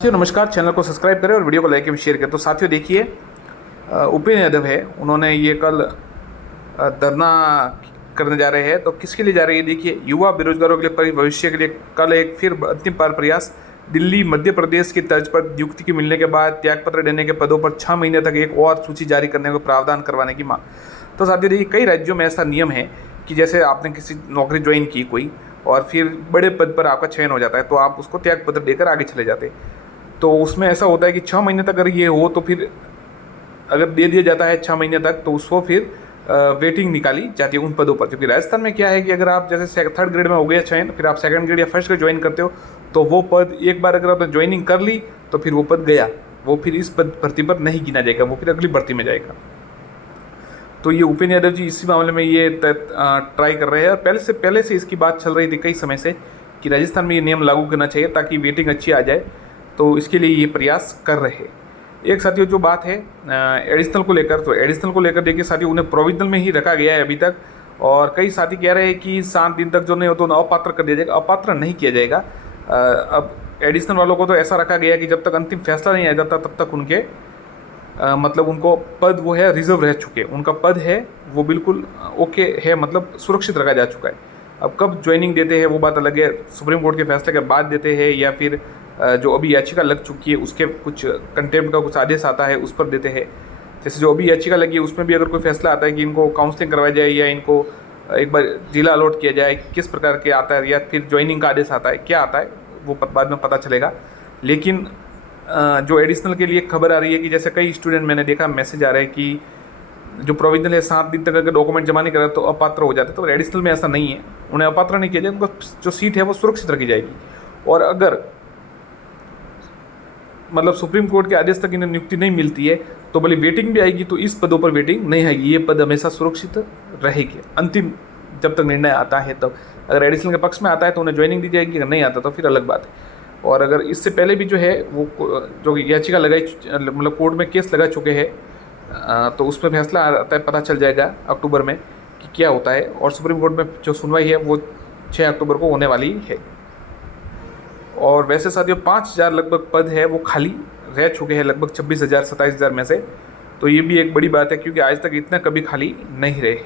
साथियों नमस्कार, चैनल को सब्सक्राइब करें और वीडियो को लाइक एवं शेयर करें। तो साथियों देखिए, उपेंद्र यादव है, उन्होंने ये कल धरना करने जा रहे हैं। तो किसके लिए जा रहे हैं देखिए, युवा बेरोजगारों के लिए, भविष्य के लिए। कल एक फिर अंतिम बार प्रयास। दिल्ली मध्य प्रदेश की तर्ज पर नियुक्ति की मिलने के बाद त्यागपत्र देने के पदों पर 6 महीने तक एक और सूची जारी करने को प्रावधान करवाने की मांग। तो साथियों देखिए, कई राज्यों में ऐसा नियम है कि जैसे आपने किसी नौकरी ज्वाइन की कोई और फिर बड़े पद पर आपका चयन हो जाता है तो आप उसको त्यागपत्र देकर आगे चले जाते हैं। तो उसमें ऐसा होता है कि 6 महीने तक अगर ये हो तो फिर अगर दे दिया जाता है 6 महीने तक तो उसको फिर वेटिंग निकाली जाती है उन पदों पर। क्योंकि राजस्थान में क्या है कि अगर आप जैसे 3rd ग्रेड में हो गया चयन, फिर आप 2nd ग्रेड या 1st ग्रेड ज्वाइन करते हो तो वो पद एक बार अगर आपने ज्वाइनिंग कर ली तो फिर वो पद गया, वो फिर इस पद भर्ती पर नहीं गिना जाएगा, वो फिर अगली भर्ती में जाएगा। तो ये उपेंद्र यादव जी इसी मामले में ये ट्राई कर रहे हैं। और पहले से इसकी बात चल रही थी कई समय से कि राजस्थान में ये नियम लागू करना चाहिए ताकि वेटिंग अच्छी आ जाए। तो इसके लिए ये प्रयास कर रहे हैं। एक साथियों जो बात है एडिशनल को लेकर, तो एडिशनल को लेकर देखिए साथियों, उन्हें प्रोविजनल में ही रखा गया है अभी तक। और कई साथी कह रहे हैं कि 7 दिन तक जो नहीं हो तो अपात्र कर दिया जाएगा। अपात्र नहीं किया जाएगा। अब एडिशनल वालों को तो ऐसा रखा गया है कि जब तक अंतिम फैसला नहीं आ जाता तब तक उनके मतलब उनको पद वो है रिजर्व रह चुके, उनका पद है वो बिल्कुल ओके है, मतलब सुरक्षित रखा जा चुका है। अब कब ज्वाइनिंग देते हैं वो बात अलग है, सुप्रीम कोर्ट के फैसले के बाद देते हैं या फिर जो अभी याचिका लग चुकी है उसके कुछ कंटेम्प्ट का कुछ आदेश आता है उस पर देते हैं। जैसे जो अभी याचिका लगी है उसमें भी अगर कोई फैसला आता है कि इनको काउंसलिंग करवाई जाए या इनको एक बार जिला अलॉट किया जाए, किस प्रकार के आता है, या फिर ज्वाइनिंग का आदेश आता है, क्या आता है वो बाद में पता चलेगा। लेकिन जो एडिशनल के लिए खबर आ रही है कि जैसे कई स्टूडेंट मैंने देखा मैसेज आ रहे हैं कि जो प्रोविजनल है 7 दिन तक अगर डॉक्यूमेंट जमा नहीं करा तो अपात्र हो जाते। तो एडिशनल में ऐसा नहीं है, उन्हें अपात्र नहीं किया जाएगा, उनको जो सीट है वो सुरक्षित रखी जाएगी। और अगर मतलब सुप्रीम कोर्ट के आदेश तक इन्हें नियुक्ति नहीं मिलती है तो भले वेटिंग भी आएगी तो इस पदों पर वेटिंग नहीं आएगी, ये पद हमेशा सुरक्षित रहेगी अंतिम जब तक निर्णय आता है तब। अगर एडिशनल के पक्ष में आता है तो उन्हें ज्वाइनिंग दी जाएगी, अगर नहीं आता तो फिर अलग बात है। और अगर इससे पहले भी जो है वो जो याचिका लगाई, मतलब कोर्ट में केस लगा चुके हैं तो उसमें फैसला आता है, पता चल जाएगा अक्टूबर में कि क्या होता है। और सुप्रीम कोर्ट में जो सुनवाई है वो 6 अक्टूबर को होने वाली है। और वैसे साथियों 5000 लगभग पद है वो खाली रह चुके हैं लगभग 26,000 27,000 में से। तो ये भी एक बड़ी बात है क्योंकि आज तक इतना कभी खाली नहीं रहे।